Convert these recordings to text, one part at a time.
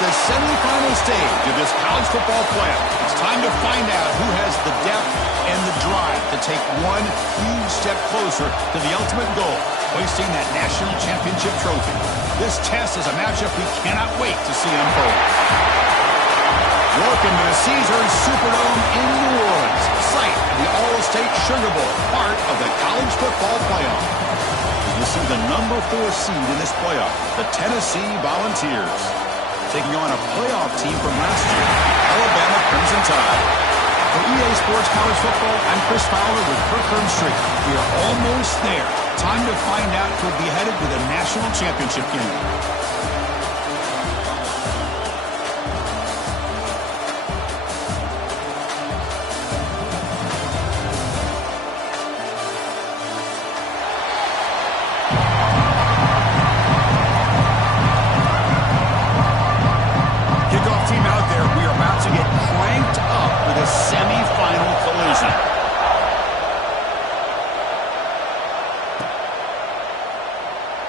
the semifinal stage of this college football playoff. It's time to find out who has the depth and the drive to take one huge step closer to the ultimate goal, hoisting that national championship trophy. This test is a matchup we cannot wait to see unfold. Welcome to the Caesars Superdome in New Orleans, site of the All-State Sugar Bowl, part of the college football playoff. We'll see the number 4 seed in this playoff, the Tennessee Volunteers, taking on a playoff team from last year, Alabama Crimson Tide. For EA Sports College Football, I'm Chris Fowler with Kirk Herbstreit. We are almost there. Time to find out who'll be headed to the national championship game.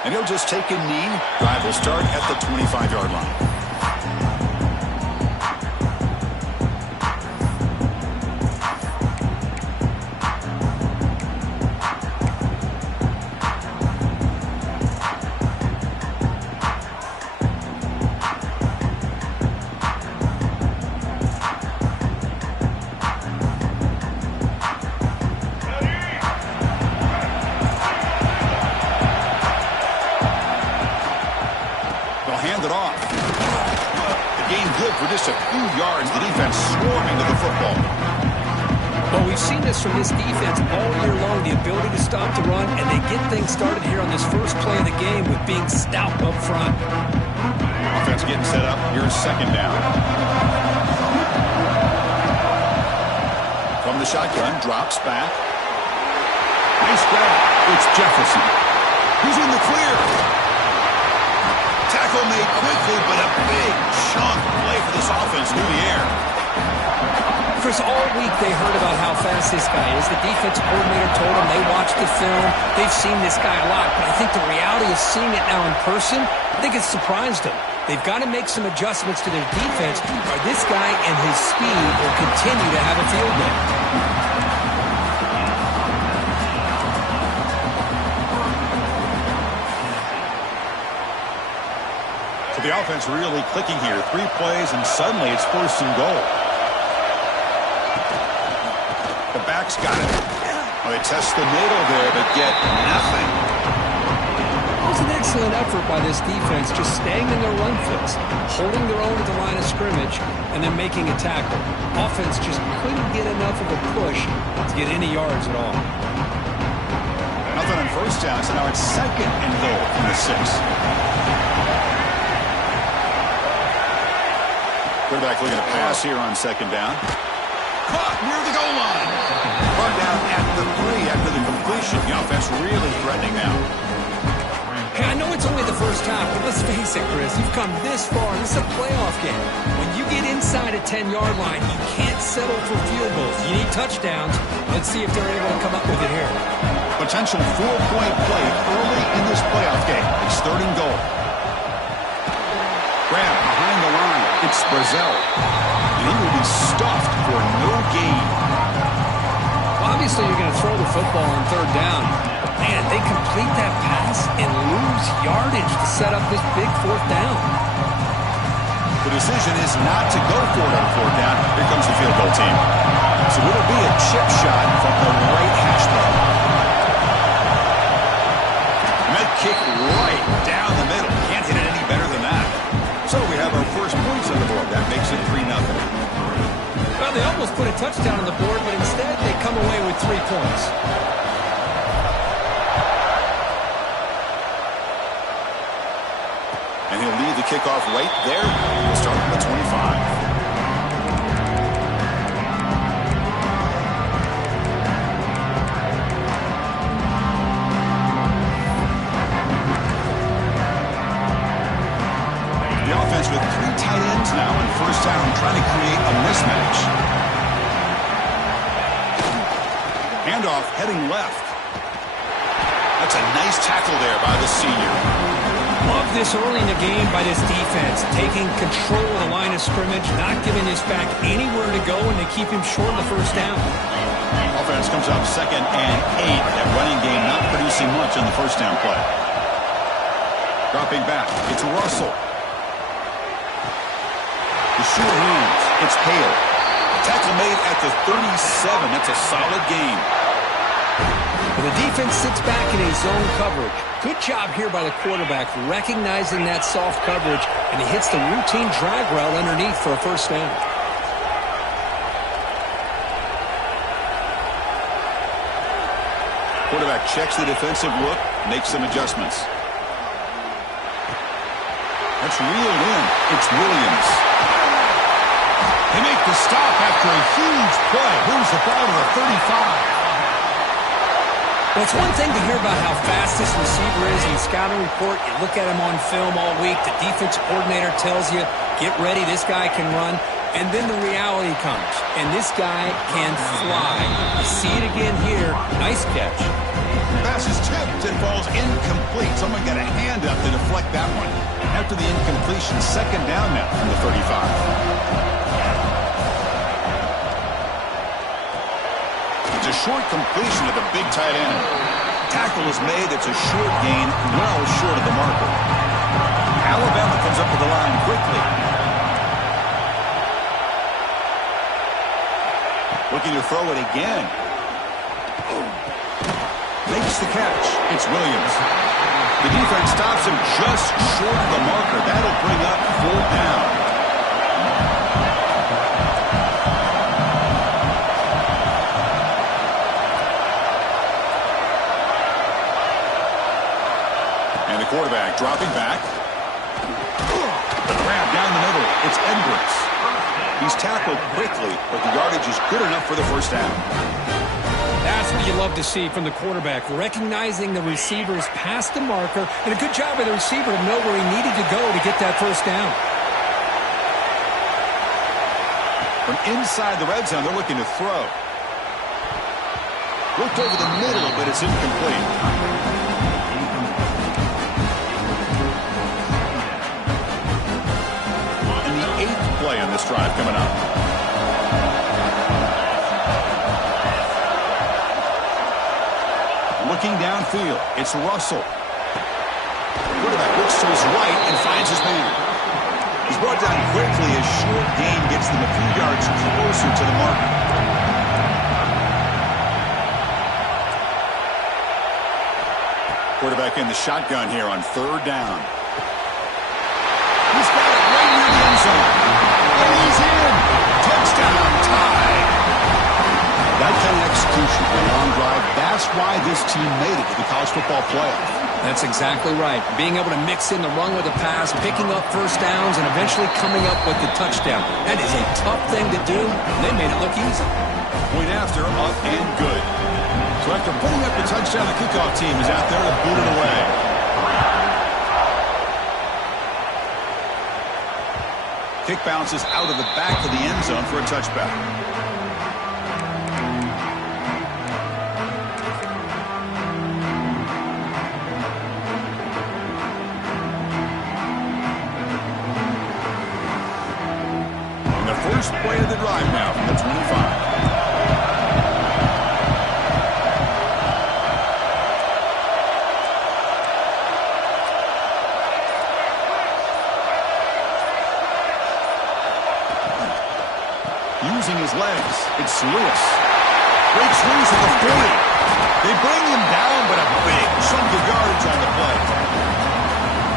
And he'll just take a knee. Drive will start at the 25-yard line. Hand it off. The gain good for just a few yards. The defense swarming to the football. Well, we've seen this from this defense all year long, the ability to stop the run, and they get things started here on this first play of the game with being stout up front. Offense getting set up. Here's second down. From the shotgun, drops back. Nice grab. It's Jefferson. He's in the clear. Tackle made quickly, but a big chunk play for this offense through the air. Chris, all week they heard about how fast this guy is. The defensive coordinator told them they watched the film. They've seen this guy a lot, but I think the reality of seeing it now in person, I think it's surprised them. They've got to make some adjustments to their defense, or this guy and his speed will continue to have a field day. The offense really clicking here. 3 plays, and suddenly it's 1st and goal. The back's got it. Well, they test the middle there, but get nothing. It was an excellent effort by this defense, just staying in their run fits, holding their own at the line of scrimmage, and then making a tackle. Offense just couldn't get enough of a push to get any yards at all. Nothing on 1st down, so now it's 2nd and goal from the 6. Quarterback looking to pass here on 2nd down. Caught near the goal line. Brought down at the 3 after the completion. The offense really threatening now. Hey, I know it's only the first half, but let's face it, Chris. You've come this far. This is a playoff game. When you get inside a 10-yard line, you can't settle for field goals. You need touchdowns. Let's see if they're able to come up with it here. Potential 4-point play early in this playoff game. It's 3rd and goal. Grab behind the line. It's Brazzell. And he will be stuffed for no gain. Well, obviously, you're going to throw the football on 3rd down. Man, they complete that pass and lose yardage to set up this big 4th down. The decision is not to go for it on 4th down. Here comes the field goal team. So it'll be a chip shot from the right hash mark. Med kick right down the middle. Can't hit it any better than that. So we have our first points on the board. That makes it 3-0. Well, they almost put a touchdown on the board, but instead they come away with 3 points. And he'll lead the kickoff right there. We'll start at the 25. With 3 tight ends now on 1st down, trying to create a mismatch. Handoff heading left. That's a nice tackle there by the senior. Love this early in the game by this defense, taking control of the line of scrimmage, not giving this back anywhere to go, and they keep him short of the first down. Offense comes up 2nd and 8. That running game not producing much on the first down play. Dropping back, it's Russell. The short hands, it's Hale. Tackle made at the 37. That's a solid gain. The defense sits back in a zone coverage. Good job here by the quarterback, recognizing that soft coverage, and he hits the routine drag route underneath for a first down. Quarterback checks the defensive look, makes some adjustments. That's reeled in. It's Williams. They make the stop after a huge play. Moves the ball to the 35. Well, it's one thing to hear about how fast this receiver is in the scouting report. You look at him on film all week. The defense coordinator tells you, get ready, this guy can run. And then the reality comes, and this guy can fly. You see it again here. Nice catch. Pass is tipped and falls incomplete. Someone got a hand up to deflect that one. After the incompletion, 2nd down now from the 35. It's a short completion to the big tight end. Tackle is made. It's a short gain, well short of the marker. Alabama comes up to the line quickly. Looking to throw it again. Makes the catch. It's Williams. The defense stops him just short of the marker. That'll bring up 4th down. And the quarterback dropping back. The grab down the middle. It's Edwards. He's tackled quickly, but the yardage is good enough for the first down. That's what you love to see from the quarterback, recognizing the receiver's past the marker, and a good job by the receiver to know where he needed to go to get that first down. From inside the red zone, they're looking to throw. Looked over the middle, but it's incomplete. And the 8th play on this drive coming up. Looking downfield, it's Russell. Quarterback looks to his right and finds his man. He's brought down quickly as short gain gets them a few yards closer to the mark. Quarterback in the shotgun here on 3rd down. He's got it right near the end zone. And he's in. Touchdown, tie. That kind of execution, the long drive, that's why this team made it to the college football playoff. That's exactly right. Being able to mix in the run with the pass, picking up first downs, and eventually coming up with the touchdown. That is a tough thing to do, and they made it look easy. Point after, up and good. So after putting up the touchdown, the kickoff team is out there to boot it away. Kick bounces out of the back of the end zone for a touchback. First play of the drive now from the 25. Using his legs, it's Lewis. Breaks loose at the 40. They bring him down, but a big chunk of yardage on the play.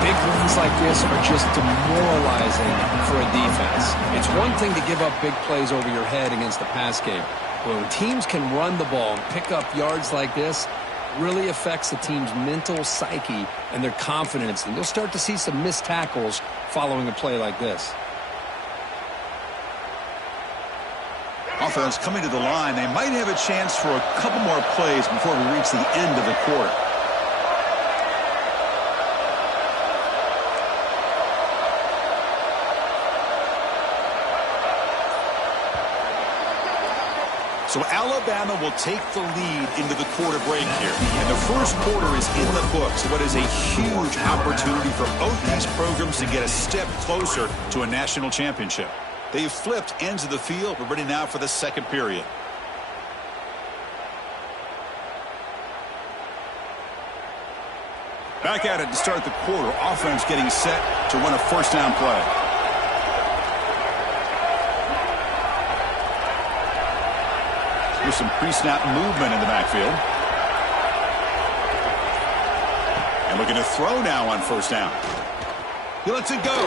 Big runs like this are just demoralizing for a defense. It's one thing to give up big plays over your head against the pass game. But when teams can run the ball and pick up yards like this, it really affects the team's mental psyche and their confidence. And you'll start to see some missed tackles following a play like this. Offense coming to the line. They might have a chance for a couple more plays before we reach the end of the quarter. So Alabama will take the lead into the quarter break here. And the first quarter is in the books. What is a huge opportunity for both these programs to get a step closer to a national championship. They've flipped ends of the field. We're ready now for the second period. Back at it to start the quarter. Offense getting set to run a first down play. Here's some pre-snap movement in the backfield. And looking to throw now on first down. He lets it go.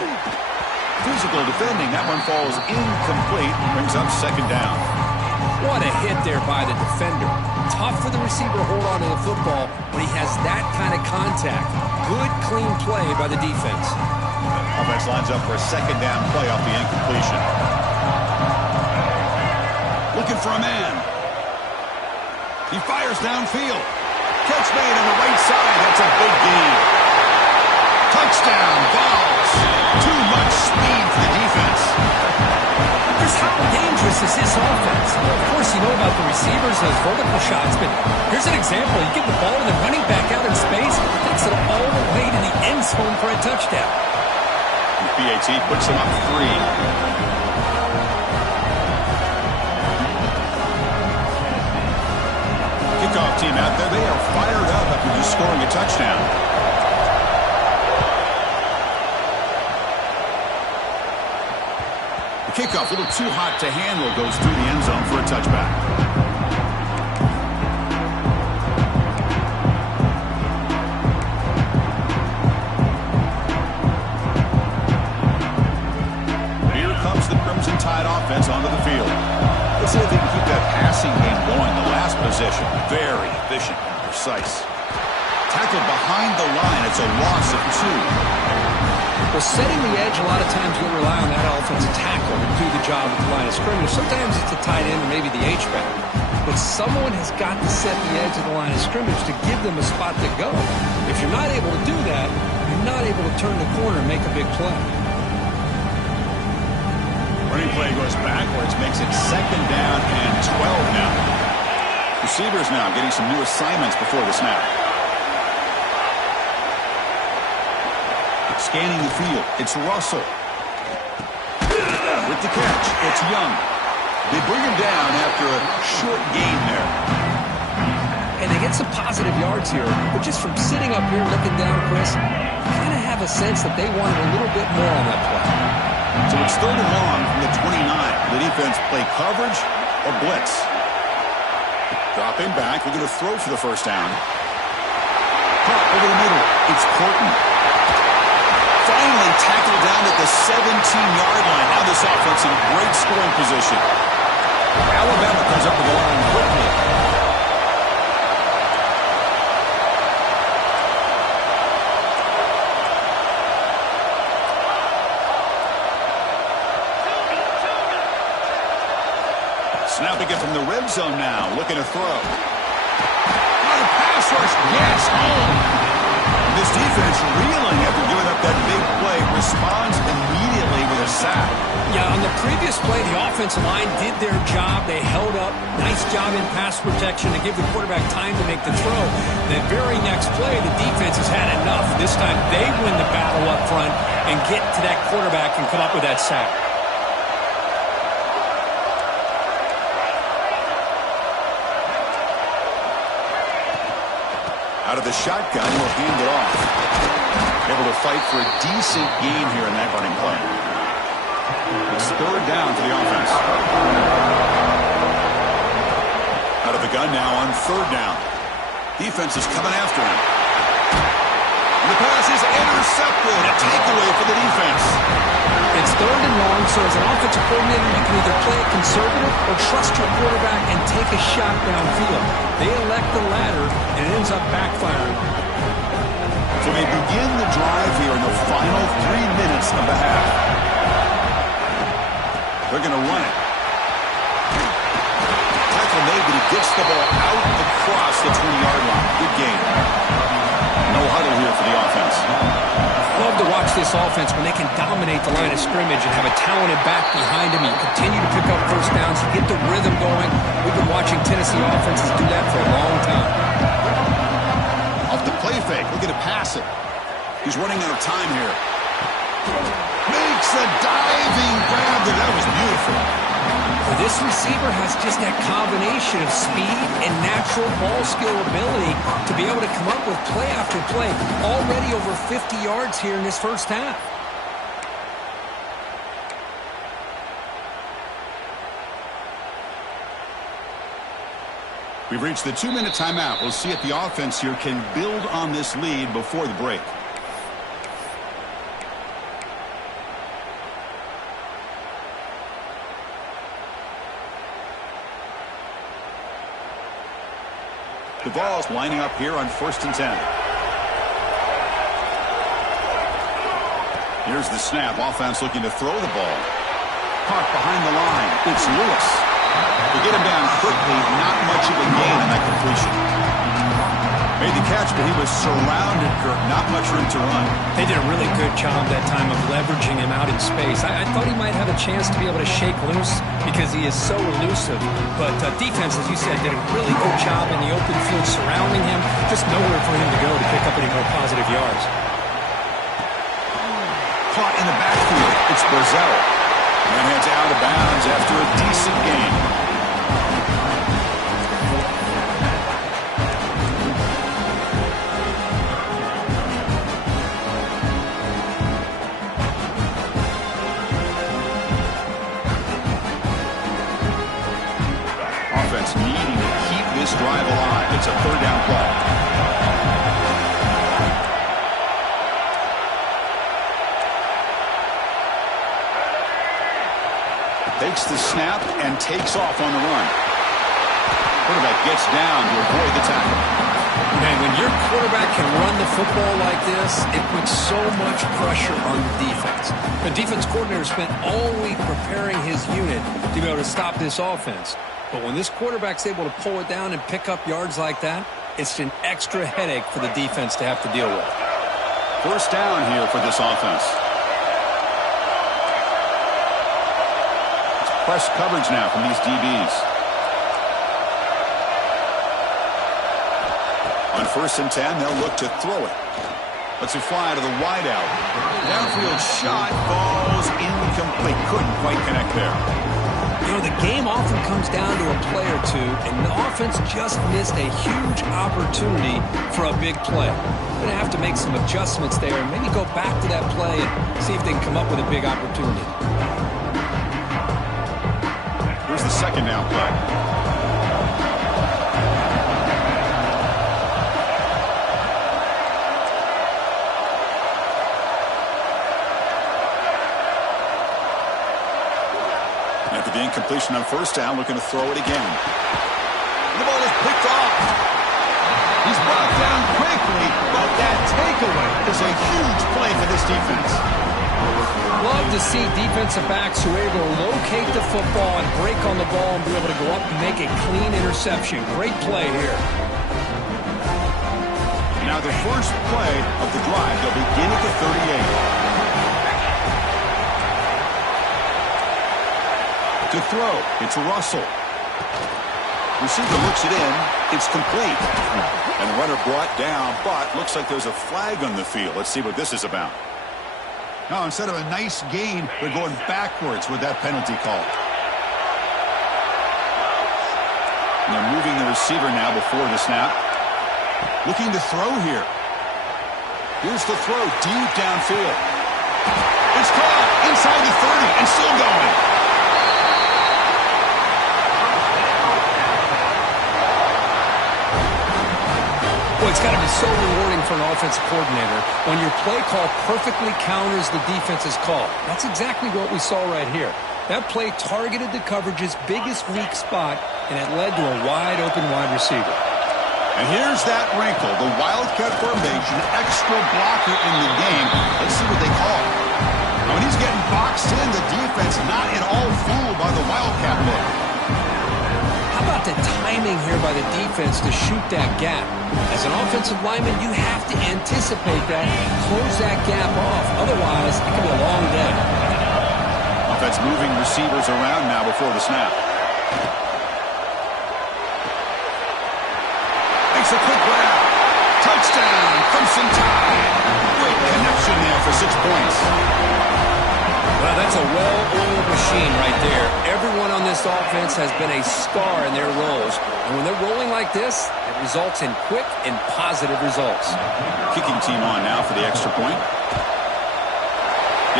Physical defending. That one falls incomplete. Brings up second down. What a hit there by the defender. Tough for the receiver to hold on to the football when he has that kind of contact. Good, clean play by the defense. Offense lines up for a second down play off the incompletion. Looking for a man. He fires downfield. Catch made on the right side. That's a big gain. Touchdown, Vols. Too much speed for the defense. Just how dangerous is this offense? Of course, you know about the receivers, those vertical shots, but here's an example. You get the ball and the running back out in space, takes it all the way to the end zone for a touchdown. And PAT puts him up 3. Kickoff team out there. They are fired up after just scoring a touchdown. The kickoff, a little too hot to handle, goes through the end zone for a touchback. Here comes the Crimson Tide offense onto the field. Let's see if they can keep that passing game going. The last possession, very efficient and precise. Tackled behind the line. It's a loss of 2. Well, setting the edge, a lot of times you'll rely on that offensive tackle to do the job at the line of scrimmage. Sometimes it's a tight end or maybe the H-back. But someone has got to set the edge of the line of scrimmage to give them a spot to go. If you're not able to do that, you're not able to turn the corner and make a big play. Running play goes backwards, makes it second down and 12 now. Receivers now getting some new assignments before the snap. Scanning the field, it's Russell. With the catch, it's Young. They bring him down after a short gain there. And they get some positive yards here, but just from sitting up here looking down, Chris, you kind of have a sense that they wanted a little bit more on that play. So it's third and long from the 29. The defense play coverage or blitz. Dropping back, we're going to throw for the first down. Caught over the middle, it's Porton. Finally tackled down at the 17-yard line. Now this offense in great scoring position. Alabama comes up with the line quickly. Snapping it from the red zone now. Looking to throw. Oh, pass rush. Yes. Oh. This defense reeling after giving up that big play, responds immediately with a sack. Yeah, on the previous play, the offensive line did their job. They held up. Nice job in pass protection to give the quarterback time to make the throw. The very next play, the defense has had enough. This time they win the battle up front and get to that quarterback and come up with that sack. Out of the shotgun, will hand it off. Able to fight for a decent gain here in that running play. It's third down for the offense. Out of the gun now on third down. Defense is coming after him. And the pass is intercepted. A takeaway for the defense. It's third and long, so as an offensive coordinator, you can either play it conservative or trust your quarterback and take a shot downfield. They elect the latter, and it ends up backfiring. So they begin the drive here in the final 3 minutes of the half. They're going to run it. Tackle made, but he gets the ball out across the 20-yard line. Good game. No huddle here for the offense. Love to watch this offense when they can dominate the line of scrimmage and have a talented back behind him. You continue to pick up first downs, you get the rhythm going. We've been watching see offenses do that for a long time. Off the play fake, looking to pass it. He's running out of time here. Makes a diving grab there. That was beautiful. This receiver has just that combination of speed and natural ball skill ability to be able to come up with play after play. Already over 50 yards here in this first half. We've reached the 2-minute timeout. We'll see if the offense here can build on this lead before the break. The ball's lining up here on 1st and 10. Here's the snap. Offense looking to throw the ball. Caught behind the line. It's Lewis. To get him down quickly, not much of a gain on that completion. Made the catch, but he was surrounded, Kirk. Not much room to run. They did a really good job that time of leveraging him out in space. I thought he might have a chance to be able to shake loose because he is so elusive. But defense, as you said, did a really good job in the open field surrounding him. Just nowhere for him to go to pick up any more positive yards. Caught in the backfield. It's Brazzell. And heads out of bounds after a decent gain. Offense needing to keep this drive alive. It's a 3rd down play. Takes the snap and takes off on the run. Quarterback gets down to avoid the tackle. And when your quarterback can run the football like this, it puts so much pressure on the defense. The defense coordinator spent all week preparing his unit to be able to stop this offense. But when this quarterback's able to pull it down and pick up yards like that, it's an extra headache for the defense to have to deal with. 1st down here for this offense. It's press coverage now from these DBs. On 1st and 10, they'll look to throw it. Let's it fly to the wideout. Downfield shot falls incomplete. Couldn't quite connect there. You know, the game often comes down to a play or two, and the offense just missed a huge opportunity for a big play. They're going to have to make some adjustments there and maybe go back to that play and see if they can come up with a big opportunity. Here's the 2nd down play. After the incompletion on 1st down, looking to throw it again. The ball is picked off. He's brought down quickly, but that takeaway is a huge play for this defense. Love to see defensive backs who are able to locate the football and break on the ball and be able to go up and make a clean interception. Great play here. Now the first play of the drive, they'll begin at the 38. To throw, it's Russell. Receiver looks it in. It's complete. And runner brought down, but looks like there's a flag on the field. Let's see what this is about. No, instead of a nice gain, they're going backwards with that penalty call. And they're moving the receiver now before the snap. Looking to throw here. Here's the throw deep downfield. It's caught inside the 30 and still going. Well, it's got to be so rewarding for an offensive coordinator when your play call perfectly counters the defense's call. That's exactly what we saw right here. That play targeted the coverage's biggest weak spot, and it led to a wide-open wide receiver. And here's that wrinkle, the Wildcat formation, extra blocker in the game. Let's see what they call. Now, when he's getting boxed in, the defense not at all fooled by the Wildcat look. How about the timing here by the defense to shoot that gap? As an offensive lineman, you have to anticipate that, close that gap off. Otherwise, it can be a long day. Offense moving receivers around now before the snap. Makes a quick grab. Touchdown, Crimson Tide. Great connection there for 6 points. Well, that's a well-oiled machine right there. Everyone on this offense has been a star in their roles. And when they're rolling like this, it results in quick and positive results. Kicking team on now for the extra point.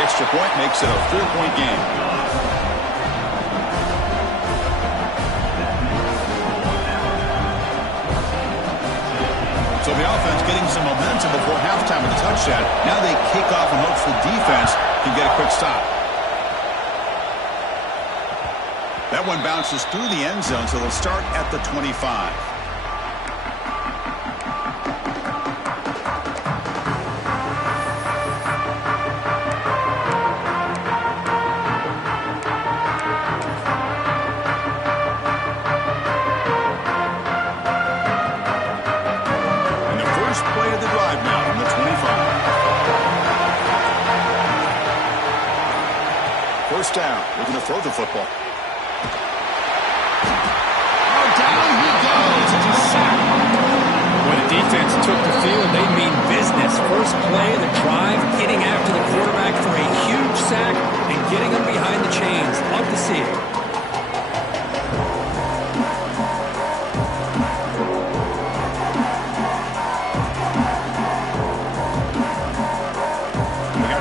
The extra point makes it a 4-point game. So the offense getting some momentum before halftime with the touchdown. Now they kick off and hopes the defense can get a quick stop. That one bounces through the end zone, so they'll start at the 25. First down, looking to throw the football. Oh, down he goes. It's a sack. When the defense took the field, they mean business. First play of the drive, getting after the quarterback for a huge sack and getting him behind the chains. Love to see it.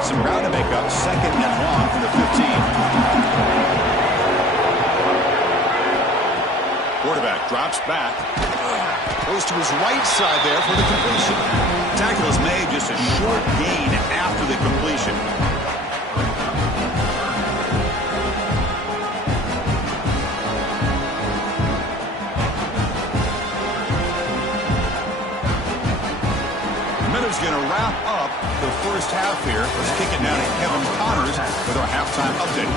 Some ground to make up, 2nd and long from the 15. Quarterback drops back. Goes to his right side there for the completion. Tackle is made, just a short gain after the completion. Miller's going to wrap up the first half here. Let's kick it now to Kevin Connors with our halftime update.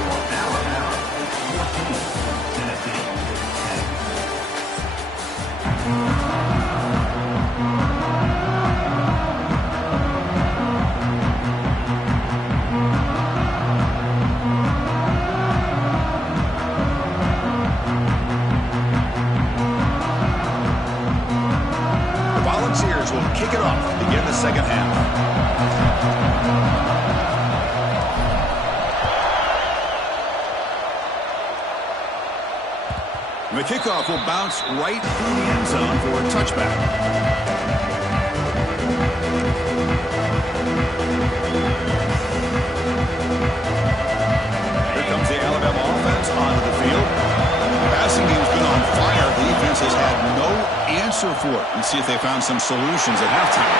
The Volunteers will kick it off to begin the second half. The kickoff will bounce right through the end zone for a touchback. Here comes the Alabama offense onto the field. The passing game's been on fire. The defense has had no answer for it. Let's see if they found some solutions at halftime.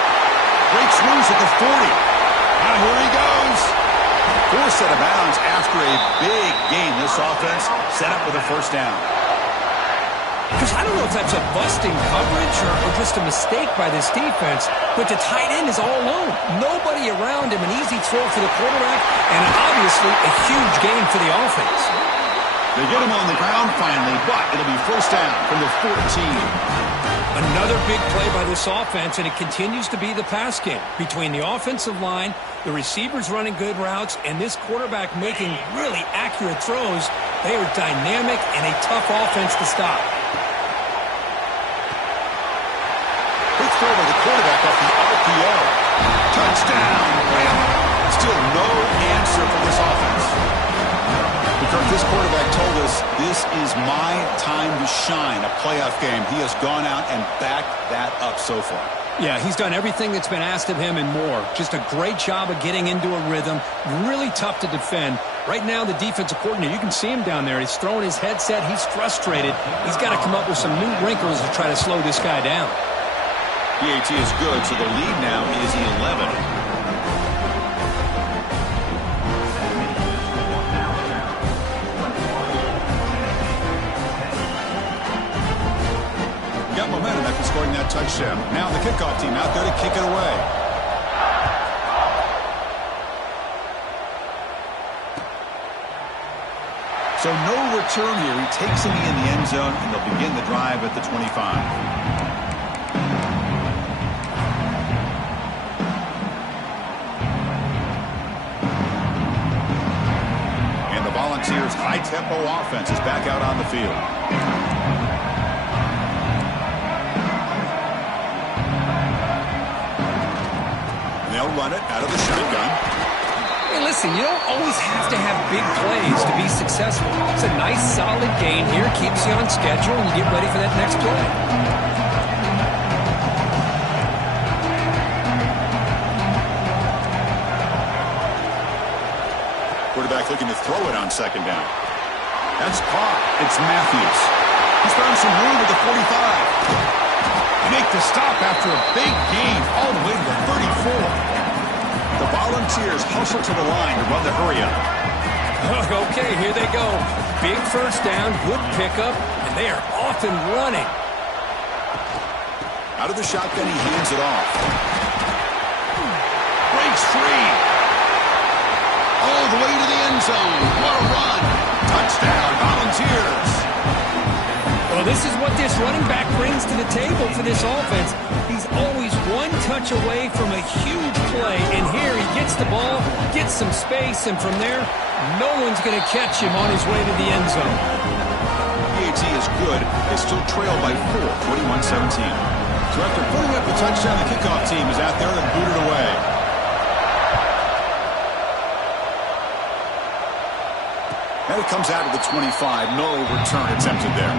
Breaks loose at the 40. And here he goes. Forced out of bounds after a big gain. This offense set up with a first down. Because I don't know if that's a busting coverage or just a mistake by this defense, but the tight end is all alone. Nobody around him, an easy throw for the quarterback, and obviously a huge gain for the offense. They get him on the ground finally, but it'll be first down from the 14. Another big play by this offense, and it continues to be the pass game. Between the offensive line, the receivers running good routes, and this quarterback making really accurate throws, they are dynamic and a tough offense to stop. Quick throw by the quarterback off the RPO. Touchdown! Well, still no answer for this offense. Because this quarterback told us this is my time to shine, a playoff game. He has gone out and backed that up so far. Yeah, he's done everything that's been asked of him and more. Just a great job of getting into a rhythm. Really tough to defend. Right now, the defensive coordinator, you can see him down there. He's throwing his headset. He's frustrated. He's got to come up with some new wrinkles to try to slow this guy down. PAT is good, so the lead now is 11. Got momentum after scoring that touchdown. Now the kickoff team out there to kick it away. So no return here. He takes him in the end zone, and they'll begin the drive at the 25. Volunteers' high-tempo offense is back out on the field. Listen, you don't always have to have big plays to be successful. It's a nice, solid gain here. Keeps you on schedule, and you get ready for that next play. Quarterback looking to throw it on second down. That's caught. It's Matthews. He's found some room at the 45. They make the stop after a big gain all the way to the 34. The Volunteers hustle to the line to run the hurry up. Okay, here they go. Big first down, good pickup, and they are off and running. Out of the shotgun, he hands it off. Breaks free. All the way to the end zone. What a run. Touchdown, Volunteers. Well, this is what this running back brings to the table for this offense. He's always one touch away from a huge play, and here he gets the ball, gets some space, and from there, no one's going to catch him on his way to the end zone. PAT is good. They still trail by 4, 21-17. So after putting up the touchdown, the kickoff team is out there and booted away. And it comes out of the 25. No return attempted there.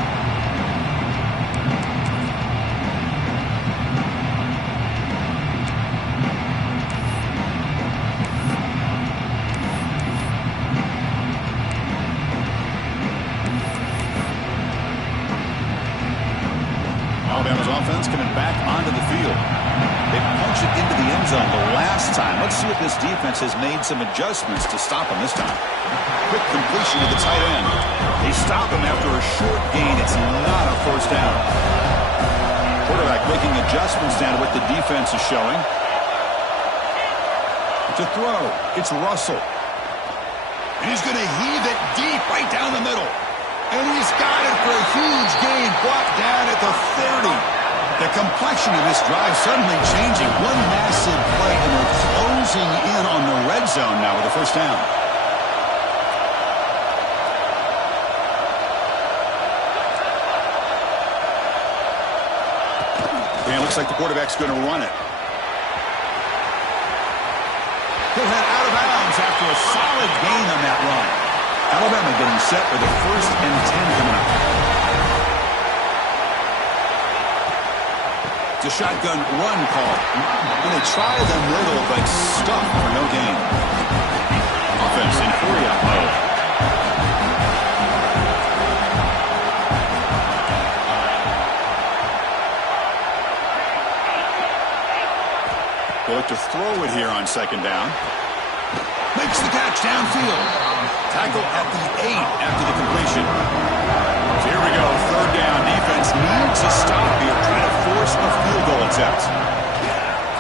Alabama's offense coming back onto the field. They punched it into the end zone the last time. Let's see if this defense has made some adjustments to stop them this time. Quick completion to the tight end. They stop him after a short gain. It's not a first down. Quarterback making adjustments down to what the defense is showing. To throw, it's Russell. And he's going to heave it deep right down the middle. And he's got it for a huge gain, brought down at the 30. The complexion of this drive suddenly changing. One massive play, and they're closing in on the red zone now with a first down. And it looks like the quarterback's going to run it. He'll head out of bounds after a solid gain on that run. Alabama getting set for the 1st and 10 coming up. It's a shotgun run call. And they try the middle, but stuck for no gain. Offense in hurry-up mode. They look to throw it here on second down. Makes the catch downfield. Tackle at the 8 after the completion. So here we go, 3rd down. Defense needs a stop here, trying to force a field goal attempt.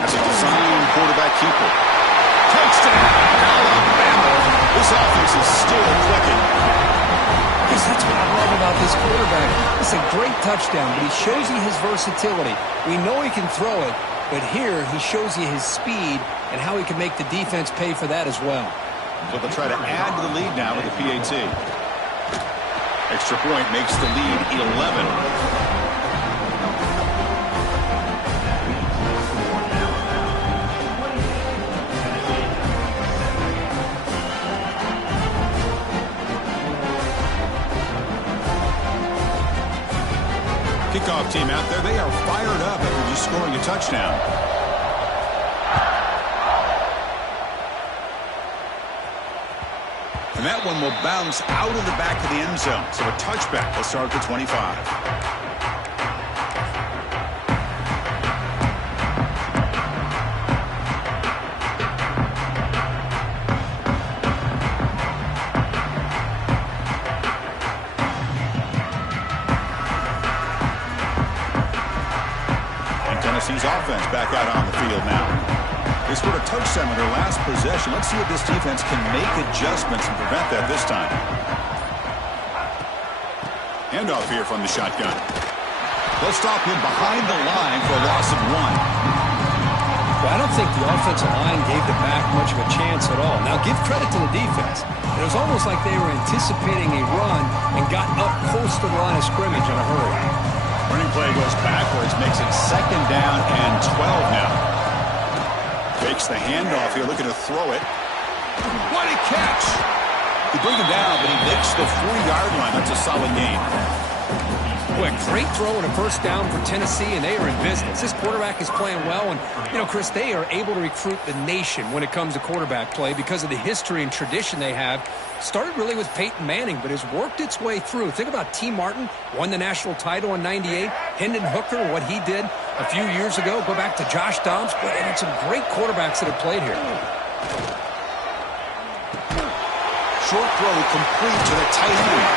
That's a design quarterback keeper. Touchdown, Alabama. This offense is still clicking. Yes, that's what I love about this quarterback. It's a great touchdown, but he shows you his versatility. We know he can throw it, but here he shows you his speed and how he can make the defense pay for that as well. So they'll try to add to the lead now with the PAT. Extra point makes the lead 11. Kickoff team out there, they are fired up after just scoring a touchdown. And that one will bounce out of the back of the end zone. So a touchback will start at the 25. Tennessee's offense back out on the field now. They scored a touchdown on their last possession. Let's see if this defense can make adjustments and prevent that this time. Handoff here from the shotgun. They'll stop him behind the line for a loss of 1. Well, I don't think the offensive line gave the back much of a chance at all. Now, give credit to the defense. It was almost like they were anticipating a run and got up close to the line of scrimmage in a hurry. Running play goes backwards, makes it 2nd down and 12 now. Takes the handoff here, looking to throw it. What a catch! They bring him down, but he makes the 40-yard line. That's a solid gain. Boy, a great throw and a first down for Tennessee, and they are in business. This quarterback is playing well, and, you know, Chris, they are able to recruit the nation when it comes to quarterback play because of the history and tradition they have. Started really with Peyton Manning, but has worked its way through. Think about T. Martin, won the national title in '98. Hendon Hooker, what he did a few years ago. Go back to Josh Dobbs. But they've had some great quarterbacks that have played here. Short throw complete to the tight end.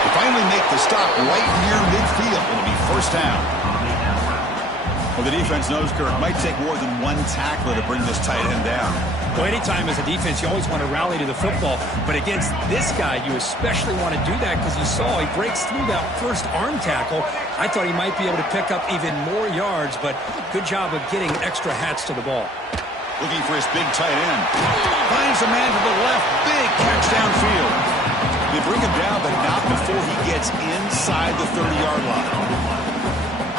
They finally make the stop right near midfield. It'll be first down. Well, the defense knows, Kirk, might take more than one tackler to bring this tight end down. Well, anytime as a defense, you always want to rally to the football. But against this guy, you especially want to do that because you saw he breaks through that first arm tackle. I thought he might be able to pick up even more yards, but good job of getting extra hats to the ball. Looking for his big tight end. Finds a man to the left. Big catch downfield. They bring him down, but not before he gets inside the 30-yard line.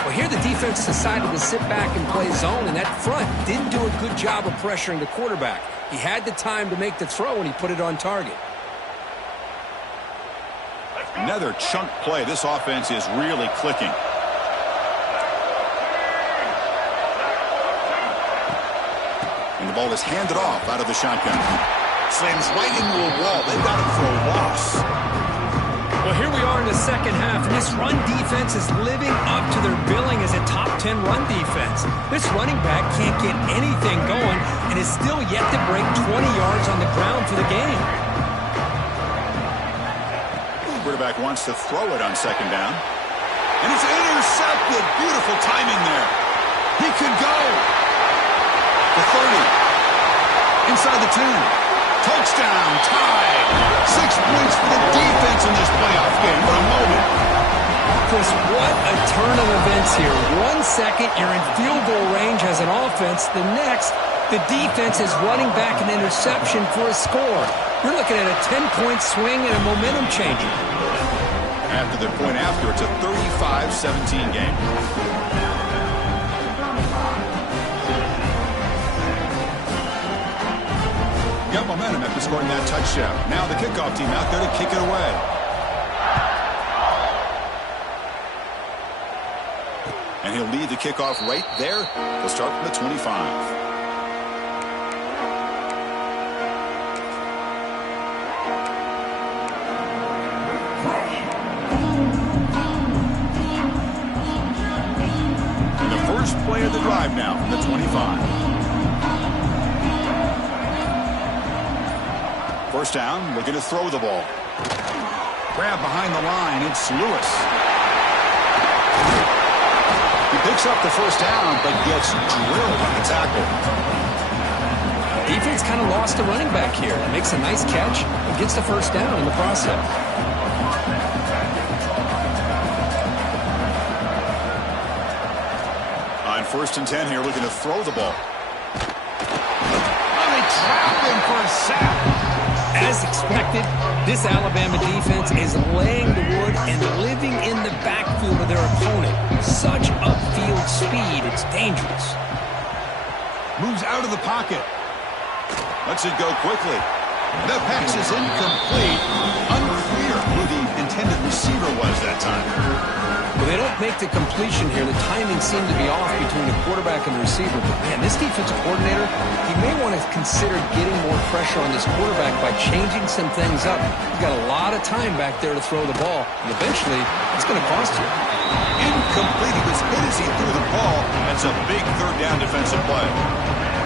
Well, here the defense decided to sit back and play zone, and that front didn't do a good job of pressuring the quarterback. He had the time to make the throw, and he put it on target. Another chunk play. This offense is really clicking. And the ball is handed off out of the shotgun. Slams right into a wall. They've got him for a loss. Well, here we are in the second half, and this run defense is living up to their billing as a top 10 run defense. This running back can't get anything going and is still yet to break 20 yards on the ground for the game. Quarterback wants to throw it on second down. And it's intercepted. Beautiful timing there. He could go. The 30. Inside the 2. Touchdown, tied. 6 points for the defense in this playoff game. What a moment. Chris, what a turn of events here. 1 second, you're in field goal range as an offense. The next, the defense is running back an interception for a score. You're looking at a 10-point swing and a momentum changer. After the point after, it's a 35-17 game. Got momentum after scoring that touchdown. Now the kickoff team out there to kick it away. And he'll lead the kickoff right there. He'll start from the 25. And the first play of the drive now from the 25. First down, looking to throw the ball. Grab behind the line, it's Lewis. He picks up the first down, but gets drilled on the tackle. Defense kind of lost a running back here. Makes a nice catch and gets the first down in the process. On 1st and 10 here, looking to throw the ball. Oh, they trap him for a sack. As expected, this Alabama defense is laying the wood and living in the backfield of their opponent. Such upfield speed, it's dangerous. Moves out of the pocket. Lets it go quickly. The pass is incomplete. Unclear who the intended receiver was that time. Well, they don't make the completion here. The timing seemed to be off between the quarterback and the receiver. But, man, this defensive coordinator, he may want to consider getting more pressure on this quarterback by changing some things up. He's got a lot of time back there to throw the ball. And eventually, it's going to cost you. Incomplete. He was hit as he threw the ball. That's a big third down defensive play.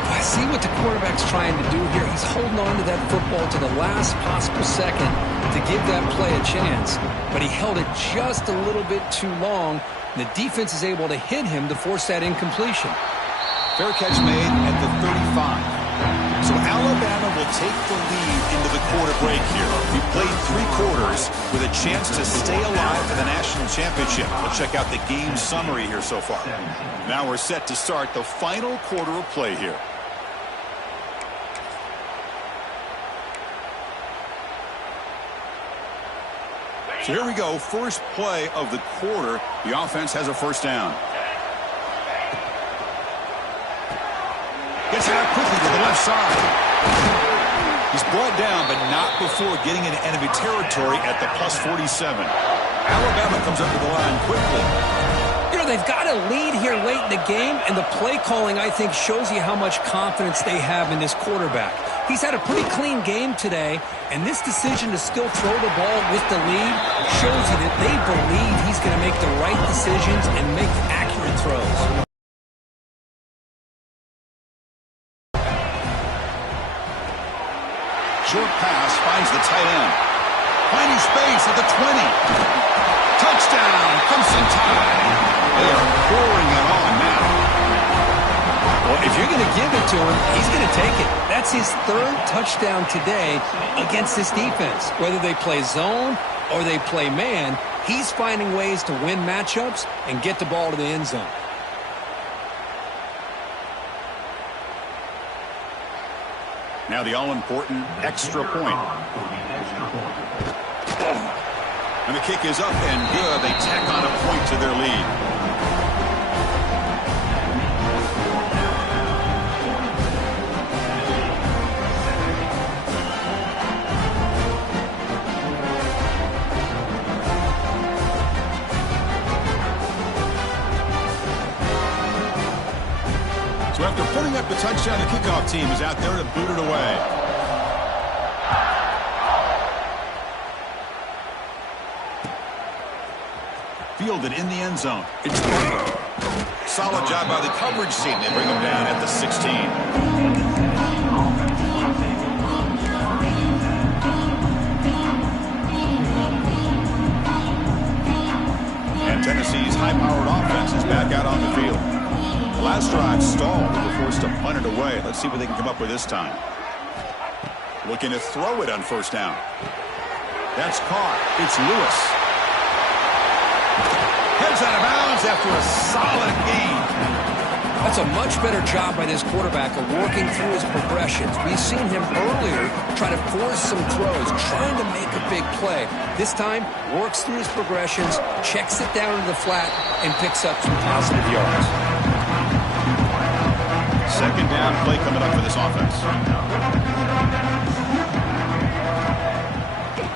I see what the quarterback's trying to do here. He's holding on to that football to the last possible second to give that play a chance. But he held it just a little bit too long. And the defense is able to hit him to force that incompletion. Fair catch made at the 35. So Alabama will take the lead into the quarter break here. We played 3 quarters with a chance to stay alive for the national championship. Let's check out the game summary here so far. Now we're set to start the final quarter of play here. So here we go, first play of the quarter. The offense has a first down. Gets it out quickly to the left side. He's brought down, but not before getting into enemy territory at the plus 47. Alabama comes up to the line quickly. You know, they've got a lead here late in the game, and the play calling, I think, shows you how much confidence they have in this quarterback. He's had a pretty clean game today, and this decision to still throw the ball with the lead shows you that they believe he's going to make the right decisions and make accurate throws. Short pass finds the tight end. Finding space at the 20. Touchdown, Crimson Tide. They are pouring it on now. Well, if you're going to give it to him, he's going to take it. That's his third touchdown today against this defense. Whether they play zone or they play man, he's finding ways to win matchups and get the ball to the end zone. Now the all-important extra point. And the kick is up and good. They tack on a point to their lead. So after putting up the touchdown, the kickoff team is out there to boot it away. Fielded in the end zone. It's Butler. Solid job by the coverage team. They bring him down at the 16. And Tennessee's high-powered offense is back out on the field. The last drive stalled. They were forced to punt it away. Let's see what they can come up with this time. Looking to throw it on first down. That's caught. It's Lewis. Heads out of bounds after a solid gain. That's a much better job by this quarterback of working through his progressions. We've seen him earlier try to force some throws, trying to make a big play. This time, works through his progressions, checks it down to the flat, and picks up some positive yards. Second down play coming up for this offense.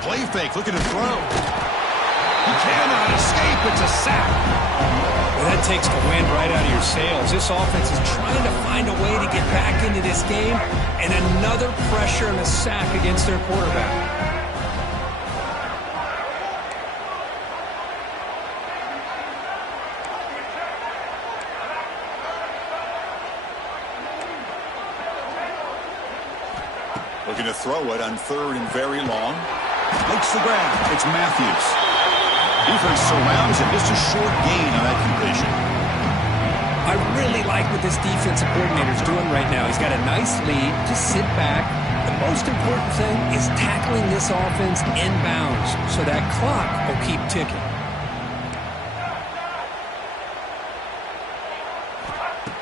Play fake, looking to throw. He cannot escape. It's a sack. Well, that takes the wind right out of your sails. This offense is trying to find a way to get back into this game, and another pressure and a sack against their quarterback. Looking to throw it on third and very long. Makes the grab. It's Matthews. Defense surrounds it. Just a short gain on that completion. I really like what this defensive coordinator is doing right now. He's got a nice lead. Just sit back. The most important thing is tackling this offense inbounds so that clock will keep ticking.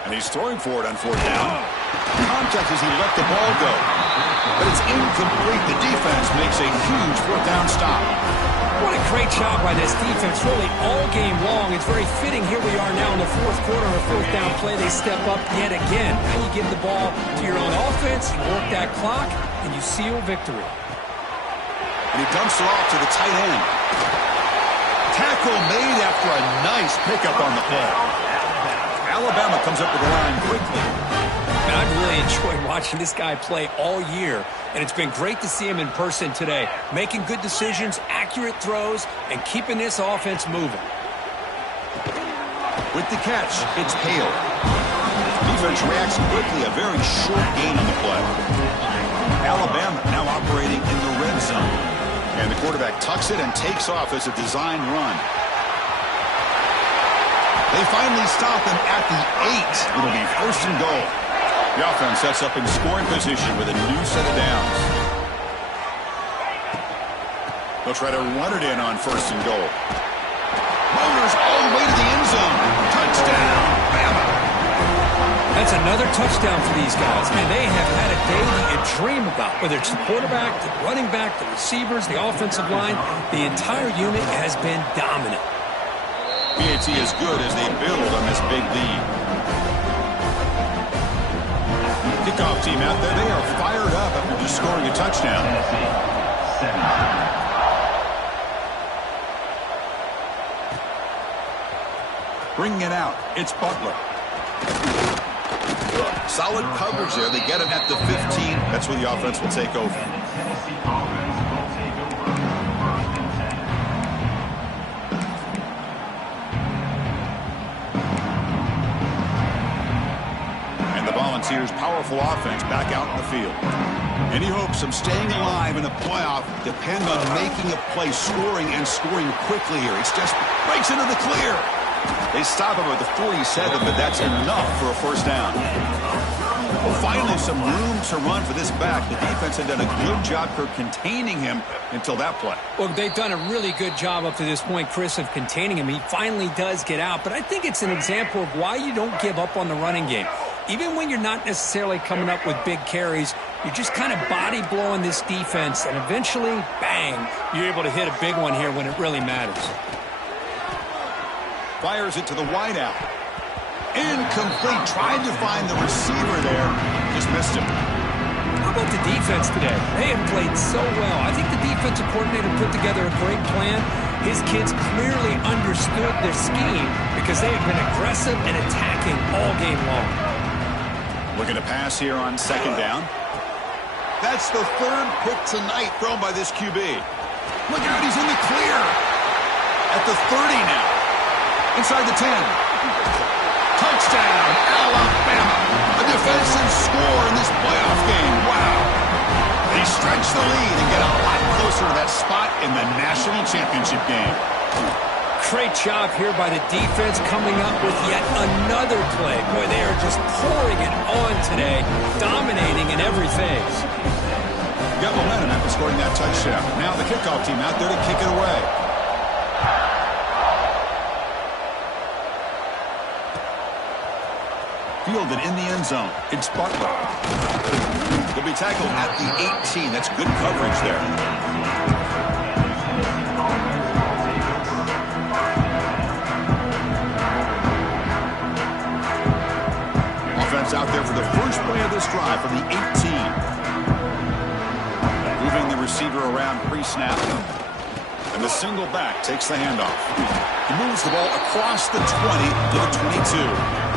And he's throwing for it on fourth down. Contact as he let the ball go. But it's incomplete. The defense makes a huge fourth down stop. What a great job by this defense, really all game long. It's very fitting. Here we are now in the fourth quarter of a fourth down play. They step up yet again. Now you give the ball to your own offense, you work that clock, and you seal victory. And he dumps it off to the tight end. Tackle made after a nice pickup on the play. Alabama comes up with the line quickly. And I've really enjoyed watching this guy play all year, and it's been great to see him in person today, making good decisions, accurate throws, and keeping this offense moving. With the catch, it's Hale. Defense reacts quickly, a very short gain on the play. Alabama now operating in the red zone. And the quarterback tucks it and takes off as a design run. They finally stop him at the 8. It'll be first and goal. The offense sets up in scoring position with a new set of downs. They'll try to run it in on first and goal. Motors all the way to the end zone. Touchdown, Bama. That's another touchdown for these guys. Man, they have had a day that you dream about. Whether it's the quarterback, the running back, the receivers, the offensive line, the entire unit has been dominant. PAT is good as they build on this big lead. Kickoff team out there, they are fired up after just scoring a touchdown. Bringing it out, it's Butler. Solid coverage there. They get him at the 15. That's where the offense will take over. And the Volunteers' powerful offense back out in the field. Any hopes of staying alive in a playoff depend on making a play, scoring and scoring quickly here. It's just breaks into the clear. They stop him at the 47, but that's enough for a first down. Well, finally, some room to run for this back. The defense had done a good job for containing him until that play. Well, they've done a really good job up to this point, Chris, of containing him. He finally does get out, but I think it's an example of why you don't give up on the running game. Even when you're not necessarily coming up with big carries, you're just kind of body blowing this defense, and eventually, bang, you're able to hit a big one here when it really matters. Fires it to the wideout. Incomplete. Tried to find the receiver there. Just missed him. How about the defense today? They have played so well. I think the defensive coordinator put together a great plan. His kids clearly understood their scheme because they have been aggressive and attacking all game long. Looking to pass here on second down. That's the third pick tonight thrown by this QB. Look out, he's in the clear. At the 30 now. Inside the 10. Touchdown, Alabama. A defensive score in this playoff game. Wow. They stretch the lead and get a lot closer to that spot in the national championship game. Great job here by the defense coming up with yet another play. Boy, they are just pouring it on today, dominating in every phase. Got momentum after scoring that touchdown. Now the kickoff team out there to kick it away. Fielded in the end zone. It's Butler. He'll be tackled at the 18. That's good coverage there. Offense out there for the first play of this drive from the 18. Moving the receiver around pre-snap. And the single back takes the handoff. He moves the ball across the 20 to the 22.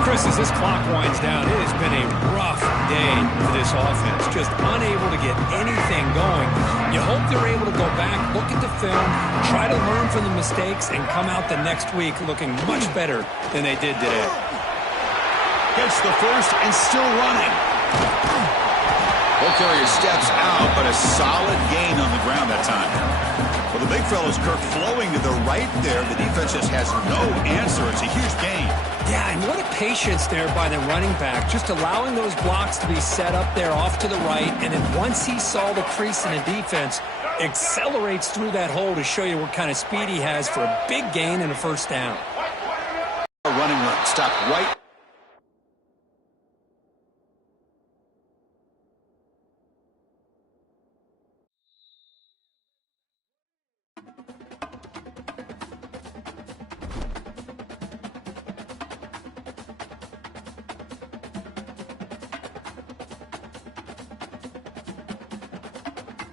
Chris, as this clock winds down, it has been a rough day for this offense. Just unable to get anything going. You hope they're able to go back, look at the film, try to learn from the mistakes, and come out the next week looking much better than they did today. Gets the first and still running. Ball carrier steps out, but a solid gain on the ground that time. Well, the big fella's Kirk flowing to the right there. The defense just has no answer. It's a huge gain. Yeah, and what a patience there by the running back, just allowing those blocks to be set up there off to the right, and then once he saw the crease in the defense, accelerates through that hole to show you what kind of speed he has for a big gain and a first down. A running run, stopped right